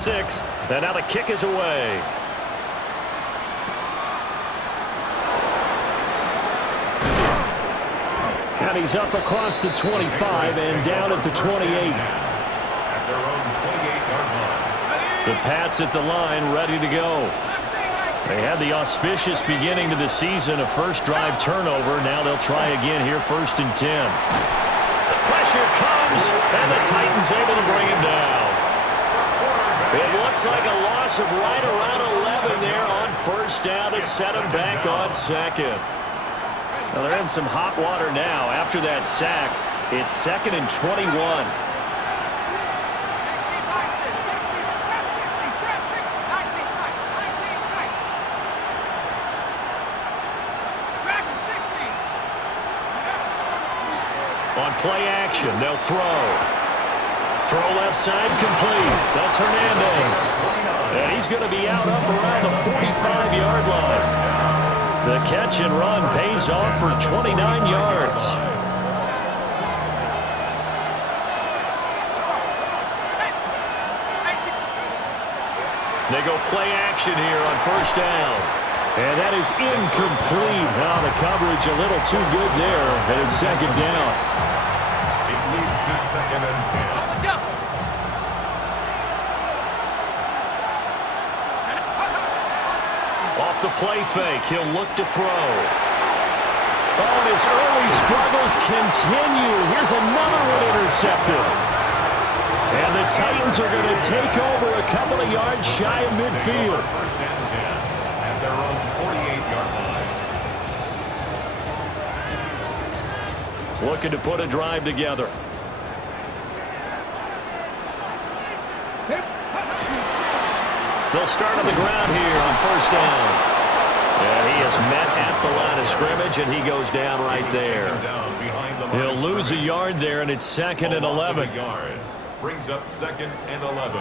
6, and now the kick is away. And he's up across the 25 and down at the 28. The Pats at the line, ready to go. They had the auspicious beginning to the season, a first drive turnover. Now they'll try again here, 1st and 10. The pressure comes, and the Titans able to bring him down. It looks like a loss of right around 11 there on 1st down to set him back on 2nd. Well, they're in some hot water now. After that sack, it's 2nd and 21. On play action, they'll throw. Throw left side complete. That's Hernandez. And he's going to be out up around the 45-yard line. The catch and run pays off for 29 yards. They go play action here on 1st down. And that is incomplete. Now the coverage a little too good there. And it's 2nd down. It leads to 2nd and 10. Off the play fake, he'll look to throw. Oh, and his early struggles continue. Here's another one intercepted. And the Titans are going to take over a couple of yards shy of midfield. 1st and 10 at their own 48-yard line. Looking to put a drive together. They'll start on the ground here on 1st down. And he is met at the line of scrimmage, and he goes down right there. He'll lose a yard there, and it's 2nd and 11. Brings up 2nd and 11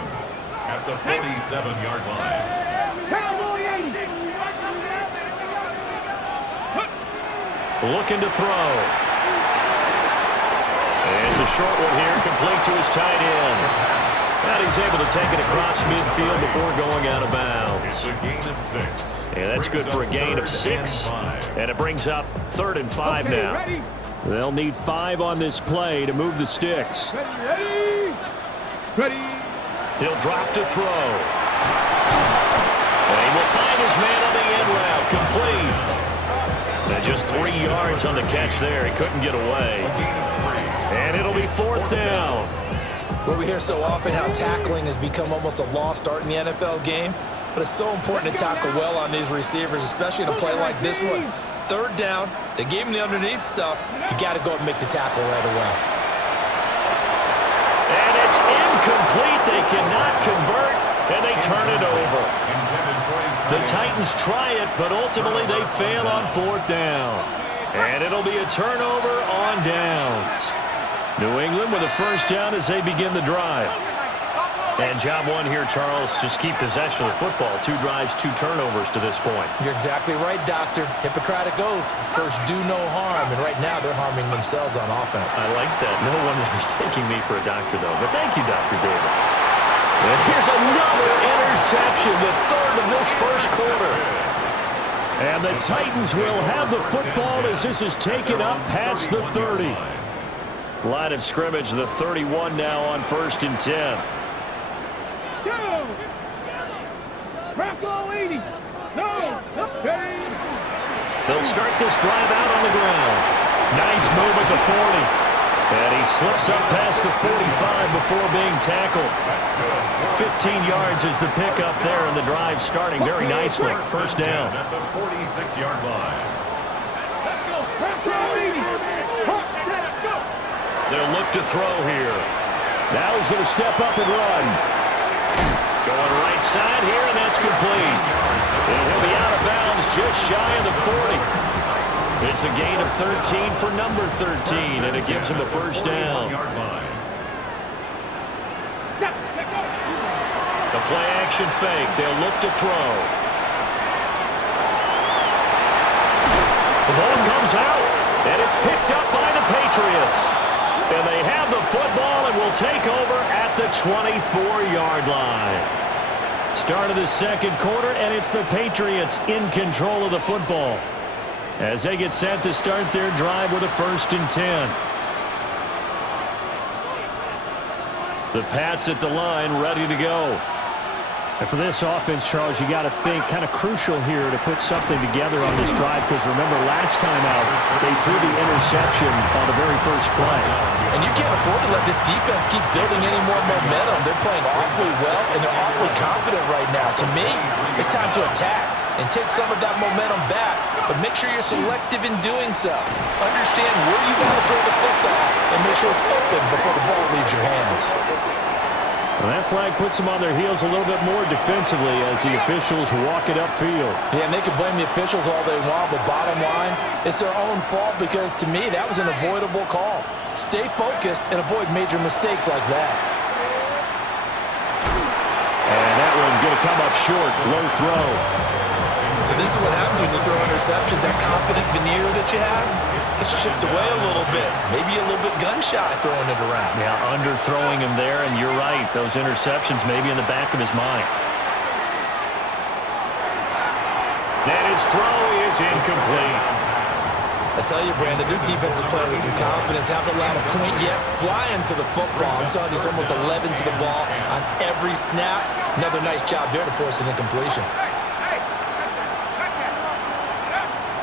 at the 47-yard line. Looking to throw. And it's a short one here, complete to his tight end. And he's able to take it across midfield before going out of bounds. It's a gain of 6. And that's good for a gain of 6. And it brings up 3rd and 5 now. They'll need 5 on this play to move the sticks. Ready. He'll drop to throw. And he will find his man on the end route. Complete. And just 3 yards on the catch there. He couldn't get away. And it'll be 4th down. Well, we hear so often how tackling has become almost a lost art in the NFL game, but it's so important to tackle well on these receivers, especially in a play like this one. 3rd down, they gave him the underneath stuff. You got to go and make the tackle right away. And it's incomplete. They cannot convert, and they turn it over. The Titans try it, but ultimately they fail on 4th down. And it'll be a turnover on downs. New England with a 1st down as they begin the drive. And job one here, Charles, just keep possession of the football. 2 drives, 2 turnovers to this point. You're exactly right, Doctor. Hippocratic oath. First, do no harm. And right now, they're harming themselves on offense. I like that. No one is mistaking me for a doctor, though. But thank you, Dr. Davis. And here's another interception, the 3rd of this 1st quarter. And the Titans will have the football as this is taken up past the 30. Line of scrimmage, the 31 now on 1st and 10. They'll start this drive out on the ground. Nice move at the 40. And he slips up past the 45 before being tackled. 15 yards is the pickup there, and the drive starting very nicely. 1st down. At the 46-yard line. They'll look to throw here. Now he's going to step up and run. Going right side here, and that's complete. And he'll be out of bounds just shy of the 40. It's a gain of 13 for number 13, and it gives him a 1st down. The play action fake. They'll look to throw. The ball comes out, and it's picked up by the Patriots. And they have the football and will take over at the 24-yard line. Start of the second quarter, and it's the Patriots in control of the football as they get set to start their drive with a 1st and 10. The Pats at the line, ready to go. And for this offense, Charles, you got to think kind of crucial here to put something together on this drive, because remember last time out they threw the interception on the very first play. And you can't afford to let this defense keep building any more momentum. They're playing awfully well, and they're awfully confident right now. To me, it's time to attack and take some of that momentum back, but make sure you're selective in doing so. Understand where you want to throw the football and make sure it's open before the ball leaves your hands. Well, that flag puts them on their heels a little bit more defensively as the officials walk it upfield. Yeah, and they can blame the officials all they want, but bottom line, it's their own fault because, to me, that was an avoidable call. Stay focused and avoid major mistakes like that. And that one going to come up short, low throw. So this is what happens when you throw interceptions. That confident veneer that you have, it's chipped away a little bit. Maybe a little bit gun-shy throwing it around. Yeah, underthrowing him there, and you're right. Those interceptions maybe in the back of his mind. And his throw is incomplete. I tell you, Brandon, this defense is playing with some confidence. Haven't allowed a point yet. Flying to the football. I'm telling you, it's almost 11 to the ball on every snap. Another nice job there to force an incompletion.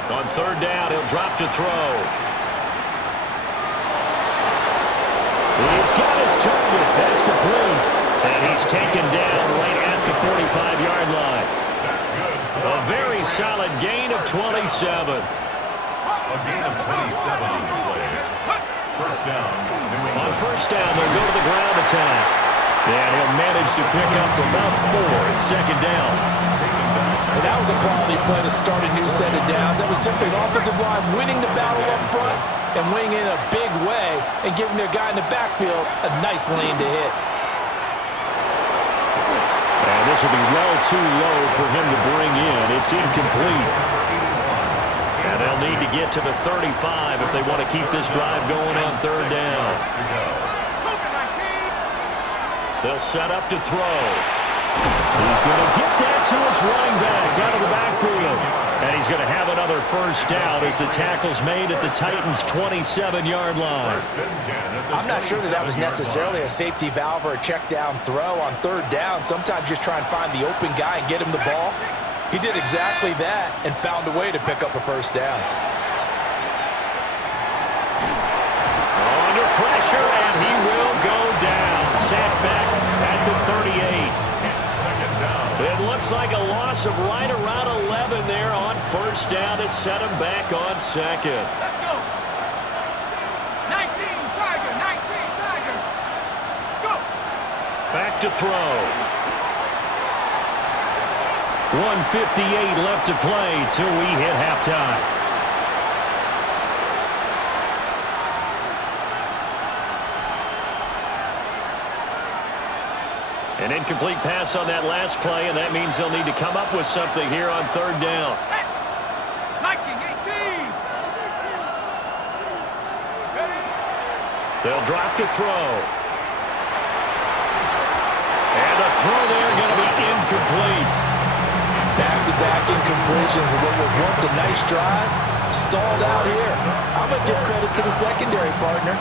On 3rd down, he'll drop to throw. He's got his target. That's complete. And he's taken down right at the 45-yard line. A very solid gain of 27. A gain of 27 on the play. 1st down. On 1st down, they'll go to the ground attack. And he'll manage to pick up about 4 at 2nd down. And that was a quality play to start a new set of downs. That was simply an offensive line winning the battle up front and winning in a big way and giving their guy in the backfield a nice lane to hit. And this will be well too low for him to bring in. It's incomplete. And they'll need to get to the 35 if they want to keep this drive going on 3rd down. They'll set up to throw. He's going to get that to his running back out of the backfield. And he's going to have another 1st down as the tackle's made at the Titans' 27-yard line. I'm not sure that was necessarily a safety valve or a check down throw on 3rd down. Sometimes just try and find the open guy and get him the ball. He did exactly that and found a way to pick up a 1st down. Under pressure, and he will go down. Sacked back at the 38. It looks like a loss of right around 11 there on 1st down to set him back on 2nd. Let's go. 19, Tiger, 19, Tiger. Go. Back to throw. 1:58 left to play till we hit halftime. An incomplete pass on that last play, and that means they'll need to come up with something here on 3rd down. Viking 18. They'll drop to throw. And the throw there going to be incomplete. Back-to-back incompletions of what was once a nice drive. Stalled out here. I'm going to give credit to the secondary partner.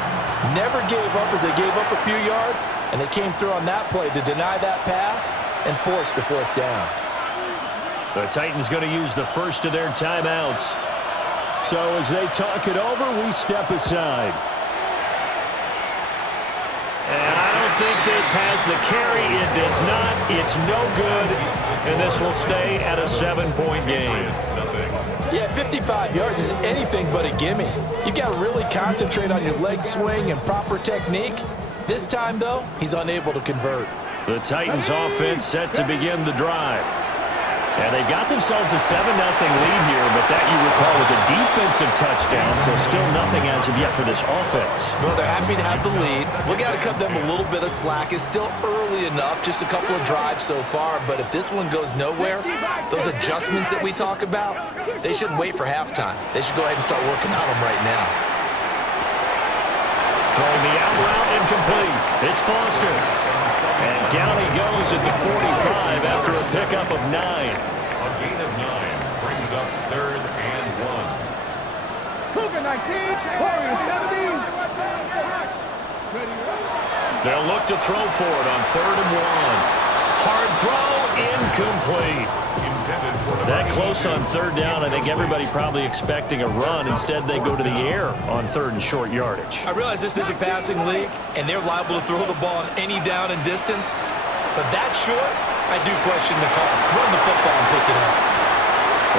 Never gave up as they gave up a few yards, and they came through on that play to deny that pass and force the 4th down. The Titans going to use the first of their timeouts. So as they talk it over, we step aside. And I don't think this has the carry. It does not. It's no good. And this will stay at a 7-point game. Yeah, 55 yards is anything but a gimme. You got to really concentrate on your leg swing and proper technique. This time, though, he's unable to convert. The Titans offense set to begin the drive. And they got themselves a 7-0 lead here, but that, you recall, was a defensive touchdown, so still nothing as of yet for this offense. Well, they're happy to have the lead. We got to cut them a little bit of slack. It's still early enough, just a couple of drives so far, but if this one goes nowhere, those adjustments that we talk about, they shouldn't wait for halftime. They should go ahead and start working on them right now. Throwing the out route incomplete. It's Foster. And down he goes at the 45 after a of 9. A gain of 9 brings up 3rd and 1. Cougar 19, Warriors 17. They'll look to throw for it on 3rd and 1. Hard throw, incomplete. Intended for the That close on 3rd down, I think everybody probably expecting a run. Instead, they go to the air on 3rd and short yardage. I realize this is a passing league, and they're liable to throw the ball on any down and distance. But that short, I do question the call. Run the football and pick it up.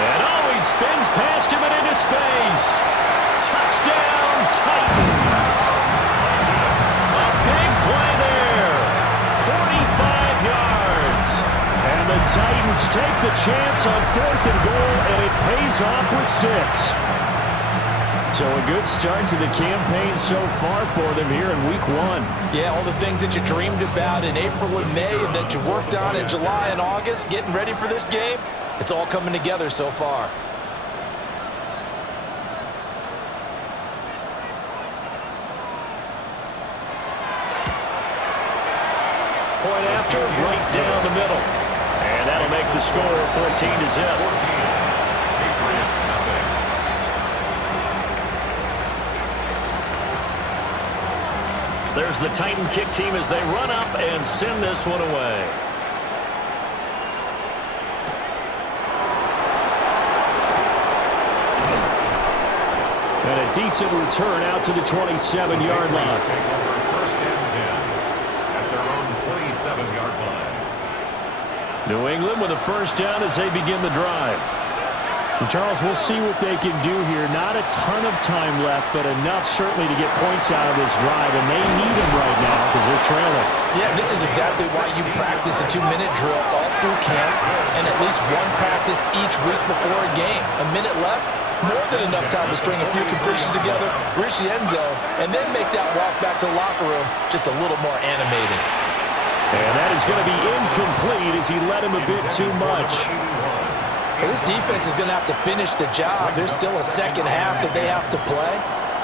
And he spins past him and into space. Touchdown, Titans. A big play there. 45 yards. And the Titans take the chance on 4th and goal, and it pays off with 6. So a good start to the campaign so far for them here in week 1. Yeah, all the things that you dreamed about in April and May and that you worked on in July and August, getting ready for this game, it's all coming together so far. Point after, right down the middle. And that'll make the score 14-0. Patriots, nothing. There's the Titan kick team as they run up and send this one away. And a decent return out to the 27-yard line. Take over 1st and 10 at their own 27-yard line. New England with a first down as they begin the drive. And Charles, we'll see what they can do here. Not a ton of time left, but enough certainly to get points out of this drive, and they need them right now because they're trailing. Yeah, this is exactly why you practice a 2-minute drill all through camp and at least one practice each week before a game. A minute left, more than enough time to string a few completions together, reach the end zone, and then make that walk back to the locker room just a little more animated. And that is going to be incomplete as he led him a bit too much. Well, this defense is going to have to finish the job. There's still a second half that they have to play.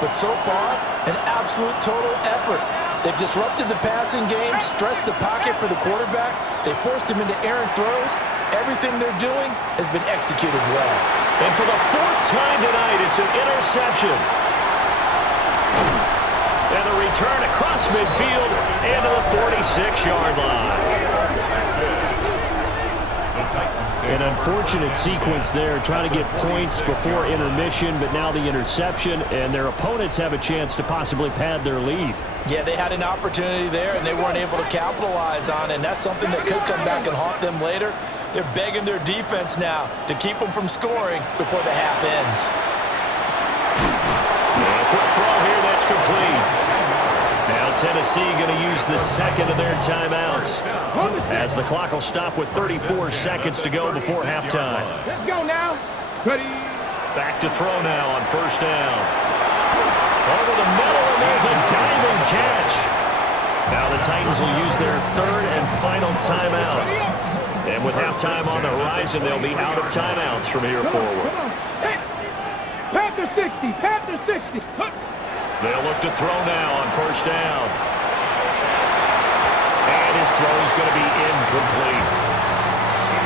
But so far, an absolute total effort. They've disrupted the passing game, stressed the pocket for the quarterback. They forced him into errant throws. Everything they're doing has been executed well. And for the 4th time tonight, it's an interception. And a return across midfield and to the 46-yard line. An unfortunate sequence there, trying to get points before intermission, but now the interception, and their opponents have a chance to possibly pad their lead. Yeah, they had an opportunity there, and they weren't able to capitalize on it, and that's something that could come back and haunt them later. They're begging their defense now to keep them from scoring before the half ends. A quick throw here, that's complete. Now Tennessee going to use the second of their timeouts as the clock will stop with 34 seconds to go before halftime. Let's go now. Ready. Back to throw now on 1st down. Over the middle, and there's a diving catch. Now the Titans will use their 3rd and final timeout. And with halftime on the horizon, they'll be out of timeouts from here forward. Panther 60, Panther 60. They'll look to throw now on 1st down. And his throw is going to be incomplete.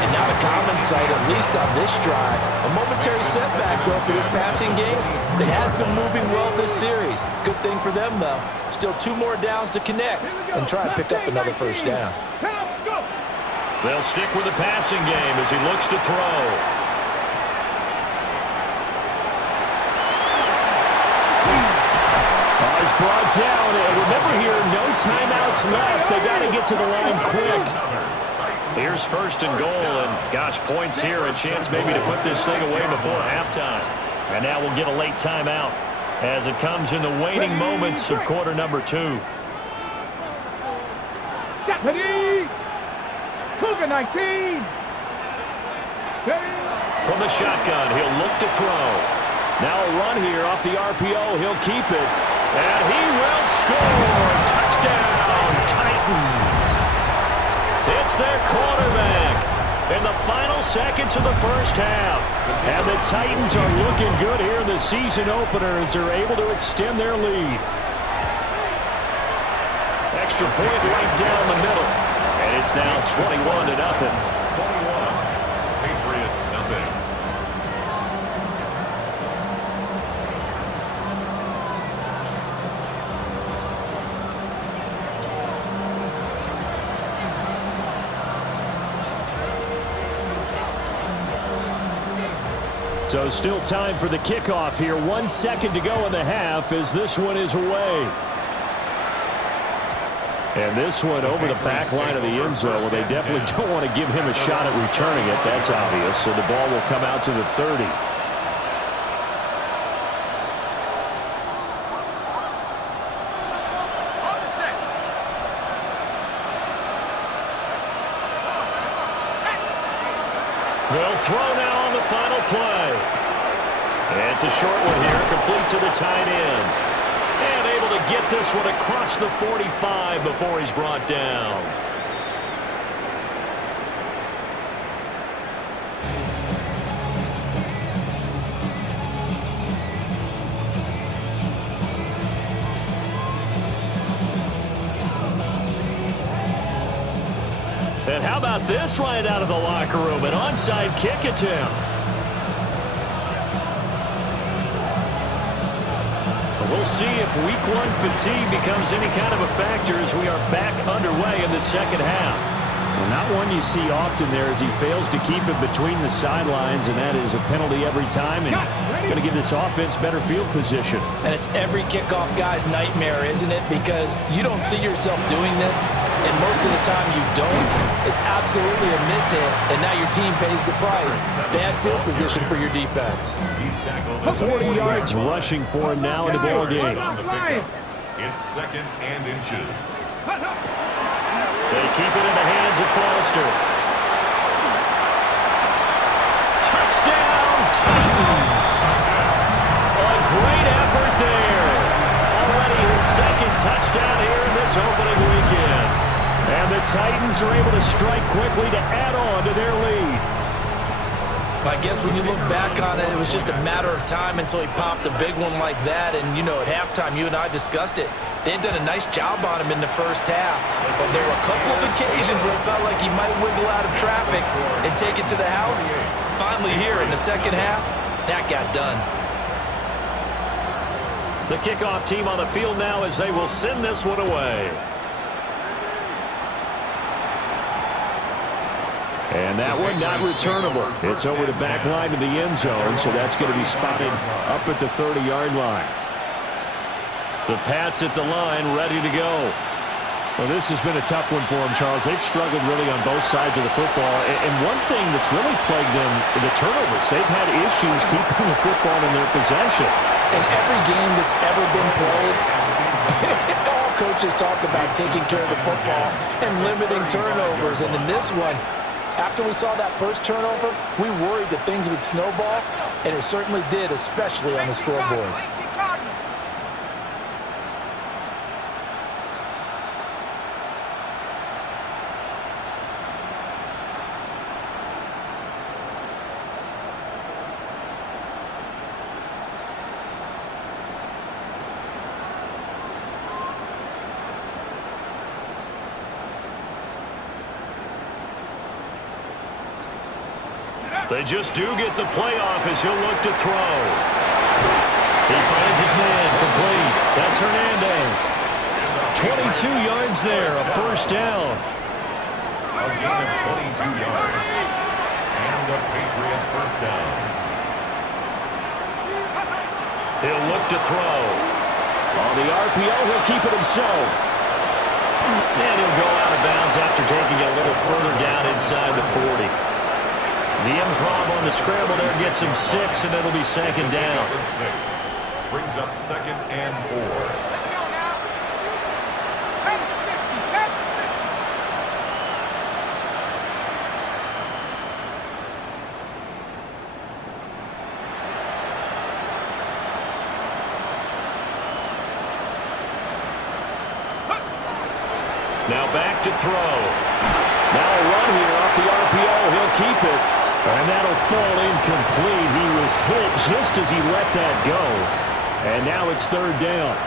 And not a common sight, at least on this drive. A momentary setback, though, for this passing game that has been moving well this series. Good thing for them, though. Still 2 more downs to connect and try and pick up another 1st down. They'll stick with the passing game as he looks to throw. He's brought down, and remember here, no timeouts left. They got to get to the line quick. Here's 1st and goal, and gosh, points here, a chance maybe to put this thing away before halftime. And now we'll get a late timeout as it comes in the waning moments of quarter number 2. Ready. Cougar 19. From the shotgun, he'll look to throw. Now a run here off the RPO. He'll keep it. And he will score. Touchdown, Titans. It's their quarterback in the final seconds of the 1st half. And the Titans are looking good here in the season opener as they're able to extend their lead. Extra point right down the middle. And it's now 21-0. So still time for the kickoff here. 1 second to go in the half as this one is away. And this one over the back line of the end zone. Well, they definitely don't want to give him a shot at returning it. That's obvious. So the ball will come out to the 30. They'll throw now on the final play. And it's a short one here, complete to the tight end. And able to get this one across the 45 before he's brought down. And how about this right out of the locker room? An onside kick attempt. We'll see if week one fatigue becomes any kind of a factor as we are back underway in the second half. Well, not one you see often there as he fails to keep it between the sidelines, and that is a penalty every time, and going to give this offense better field position. And it's every kickoff guy's nightmare, isn't it? Because you don't see yourself doing this, and most of the time you don't. It's absolutely a mishit, and now your team pays the price. Bad field position for your defense. 40 yards rushing for him now in the ball game. It's second and inches. They keep it in the hands of Foster. Touchdown, Titans! A great effort there. Already his second touchdown here in this opening weekend. And the Titans are able to strike quickly to add on to their lead. I guess when you look back on it, it was just a matter of time until he popped a big one like that. And, you know, at halftime, you and I discussed it. They had done a nice job on him in the first half. But there were a couple of occasions where it felt like he might wiggle out of traffic and take it to the house. Finally here in the second half, that got done. The kickoff team on the field now as they will send this one away. And that one not returnable. It's over the back line of the end zone, so that's going to be spotted up at the 30-yard line. The Pats at the line, ready to go. Well, this has been a tough one for them, Charles. They've struggled really on both sides of the football. And one thing that's really plagued them, the turnovers. They've had issues keeping the football in their possession. In every game that's ever been played, all coaches talk about taking care of the football and limiting turnovers. And in this one, after we saw that first turnover, we worried that things would snowball, and it certainly did, especially on the scoreboard. They just do get the playoff as he'll look to throw. He finds his man complete. That's Hernandez. 22 yards there, a first down. A gain of 22 yards. And a Patriot first down. He'll look to throw. On the RPO, he'll keep it himself. And he'll go out of bounds after taking it a little further down inside the 40. The improv on the scramble there gets him 6, and it'll be second down. 6. Brings up second and 4. Now back to throw. Now a run here off the RPO. He'll keep it. And that'll fall incomplete. He was hit just as he let that go. And now it's third down.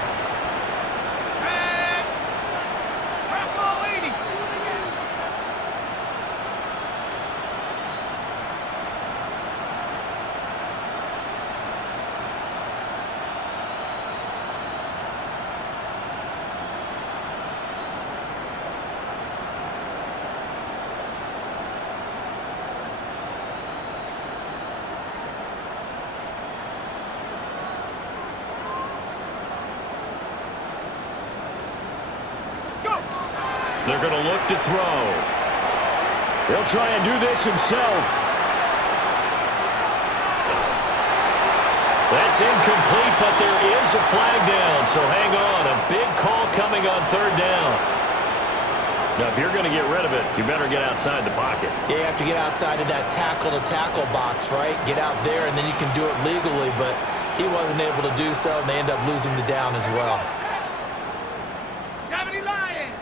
They're going to look to throw. He'll try and do this himself. That's incomplete, but there is a flag down, so hang on. A big call coming on third down. Now, if you're going to get rid of it, you better get outside the pocket. Yeah, you have to get outside of that tackle-to-tackle box, right? Get out there, and then you can do it legally, but he wasn't able to do so, and they end up losing the down as well. 70 Lions.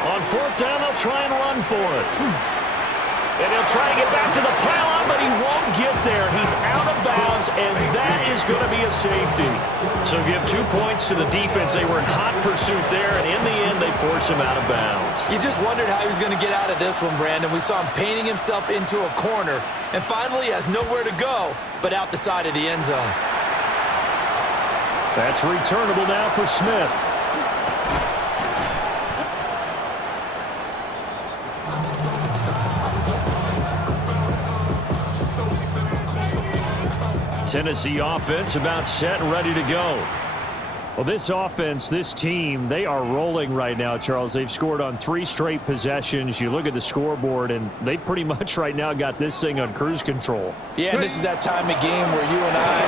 On fourth down, they'll try and run for it. And he'll try to get back to the pylon, but he won't get there. He's out of bounds, and that is going to be a safety. So give 2 points to the defense. They were in hot pursuit there, and in the end, they force him out of bounds. You just wondered how he was going to get out of this one, Brandon. We saw him painting himself into a corner, and finally has nowhere to go but out the side of the end zone. That's returnable now for Smith. Tennessee offense about set and ready to go. Well, this offense, this team, they are rolling right now, Charles. They've scored on 3 straight possessions. You look at the scoreboard, and they pretty much right now got this thing on cruise control. Yeah, and this is that time of game where you and I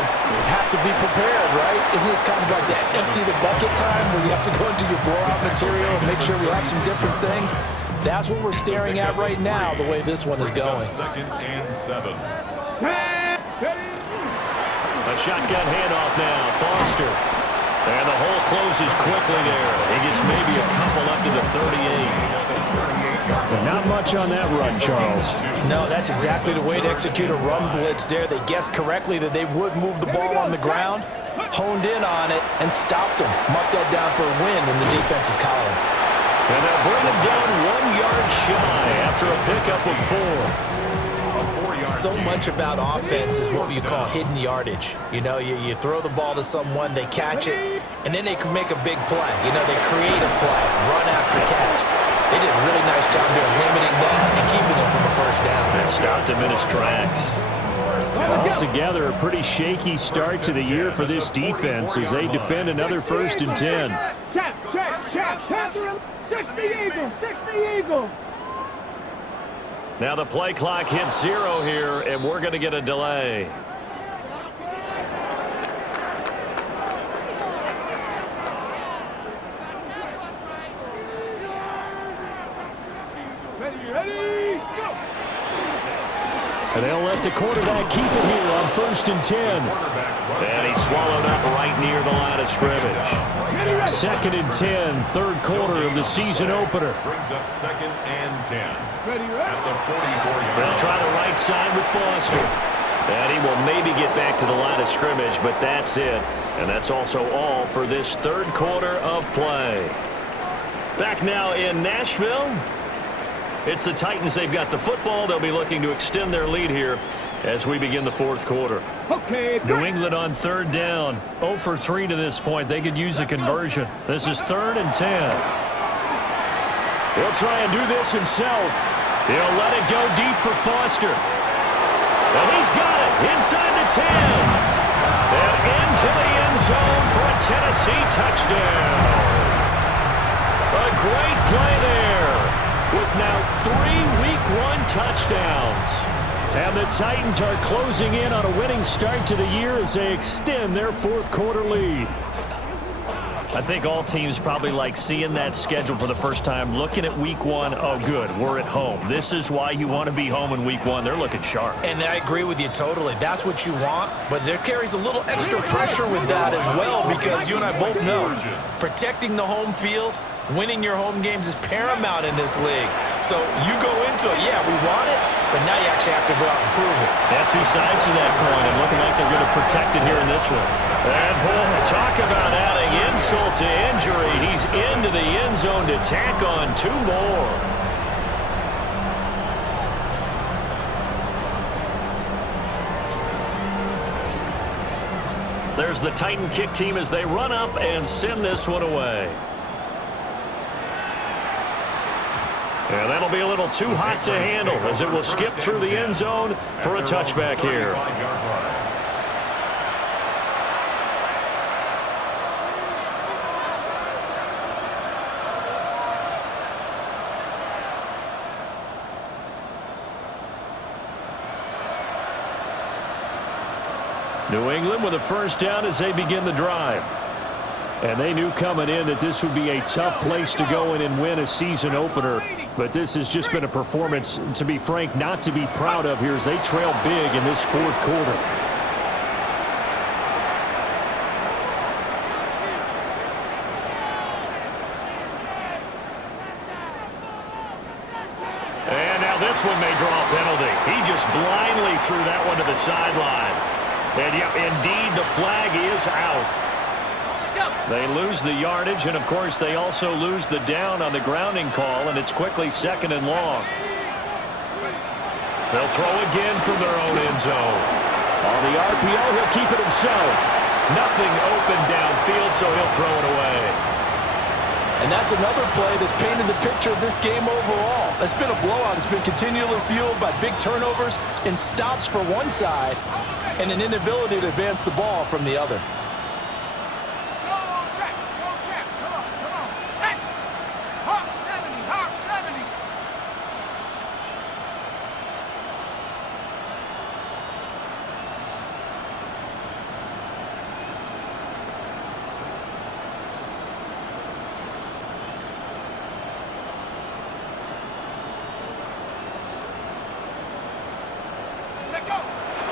have to be prepared, right? Isn't this kind of like that empty the bucket time where you have to go into your blowout material and make sure we have some different things? That's what we're staring at right now, the way this one is going. Second and 7. A shotgun handoff now. Foster. And the hole closes quickly there. He gets maybe a couple up to the 38. But not much on that run, Charles. No, that's exactly the way to execute a run blitz there. They guessed correctly that they would move the ball on the ground, honed in on it, and stopped them. Marked that down for a win in the defense's column. And they'll bring him down 1 yard shy after a pickup of 4. So much about offense is what you call hidden yardage. You know, you throw the ball to someone, they catch it, and then they can make a big play. You know, they create a play, run after catch. They did a really nice job there of limiting that and keeping him from a first down. That stopped him in his tracks. Altogether, a pretty shaky start to the year for this defense as they defend another 1st and 10. Check. 60 Eagles, 60 Eagles. Now the play clock hits 0 here, and we're going to get a delay. Ready, go. And they'll let the quarterback keep it here on 1st and 10. And he's swallowed up right near the line of scrimmage. 2nd and 10, 3rd quarter of the season opener. Brings up 2nd and 10. Ready. At the 44-yard They'll line. try the right side with Foster. And he will maybe get back to the line of scrimmage, but that's it. And that's also all for this 3rd quarter of play. Back now in Nashville. It's the Titans. They've got the football. They'll be looking to extend their lead here as we begin the 4th quarter. Okay. New England on 3rd down. 0 for 3 to this point. They could use a conversion. This is 3rd and 10. He'll try and do this himself. He'll let it go deep for Foster. And he's got it inside the 10. And into the end zone for a Tennessee touchdown. A great play there with now 3 Week 1 touchdowns. And the Titans are closing in on a winning start to the year as they extend their 4th quarter lead. I think all teams probably like seeing that schedule for the first time, looking at Week 1. Oh, good, we're at home. This is why you want to be home in Week 1. They're looking sharp. And I agree with you totally. That's what you want, but there carries a little extra pressure with that as well because you and I both know protecting the home field, winning your home games is paramount in this league. So you go into it, yeah, we want it, but now you actually have to go out and prove it. Yeah, 2 sides to that coin, and looking like they're going to protect it here in this one. And boy, talk about adding insult to injury. He's into the end zone to tack on 2 more. There's the Titan kick team as they run up and send this one away. And that'll be a little too hot to handle as it will skip through the end zone for a touchback here. New England with a first down as they begin the drive. And they knew coming in that this would be a tough place to go in and win a season opener. But this has just been a performance, to be frank, not to be proud of here as they trail big in this fourth quarter. And now this one may draw a penalty. He just blindly threw that one to the sideline. And yep, indeed, the flag is out. They lose the yardage, and of course, they also lose the down on the grounding call, and it's quickly 2nd and long. They'll throw again from their own end zone. On the RPO, he'll keep it himself. Nothing open downfield, so he'll throw it away. And that's another play that's painted the picture of this game overall. It's been a blowout. It's been continually fueled by big turnovers and stops for one side and an inability to advance the ball from the other.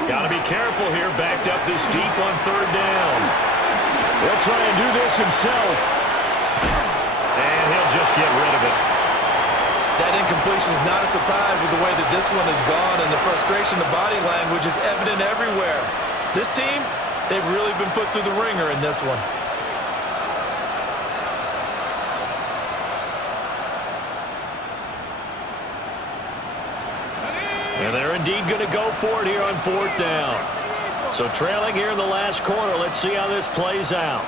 Got to be careful here, backed up this deep on 3rd down. He'll try and do this himself. And he'll just get rid of it. That incompletion is not a surprise with the way that this one has gone, and the frustration, the body language is evident everywhere. This team, they've really been put through the ringer in this one. And they're indeed going to go for it here on 4th down. So trailing here in the last quarter, let's see how this plays out.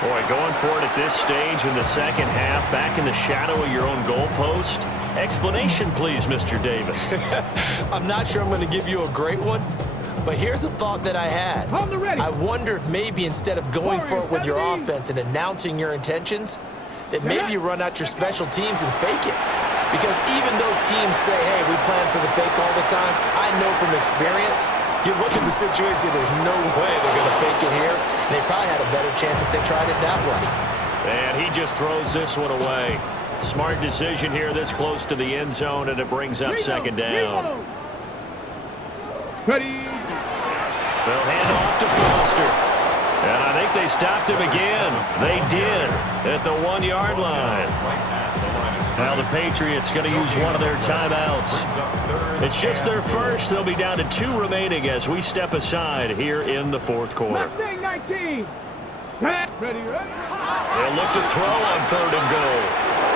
Boy, going for it at this stage in the second half, back in the shadow of your own goalpost. Explanation, please, Mr. Davis. I'm not sure I'm going to give you a great one, but here's a thought that I had. I wonder if maybe instead of going for it with your offense and announcing your intentions, that maybe you run out your special teams and fake it. Because even though teams say, hey, we plan for the fake all the time, I know from experience, you look at the situation, there's no way they're going to fake it here. And they probably had a better chance if they tried it that way. And he just throws this one away. Smart decision here this close to the end zone, and it brings up 2nd down. Ready. They'll hand off to Foster. And I think they stopped him again. They did at the 1-yard line. Now the Patriots going to use one of their timeouts. It's just their first. They'll be down to 2 remaining as we step aside here in the 4th quarter. Mustang 19. Ready, ready. They'll look to throw on 3rd and goal.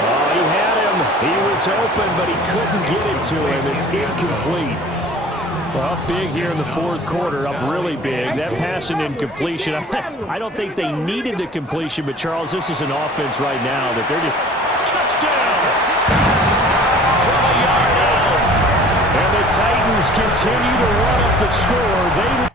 Oh, he had him. He was open, but he couldn't get it to him. It's incomplete. Well, up big here in the 4th quarter, up really big. That pass and incompletion, I don't think they needed the completion, but Charles, this is an offense right now that they're just... Touchdown! From a yard out. And the Titans continue to run up the score. They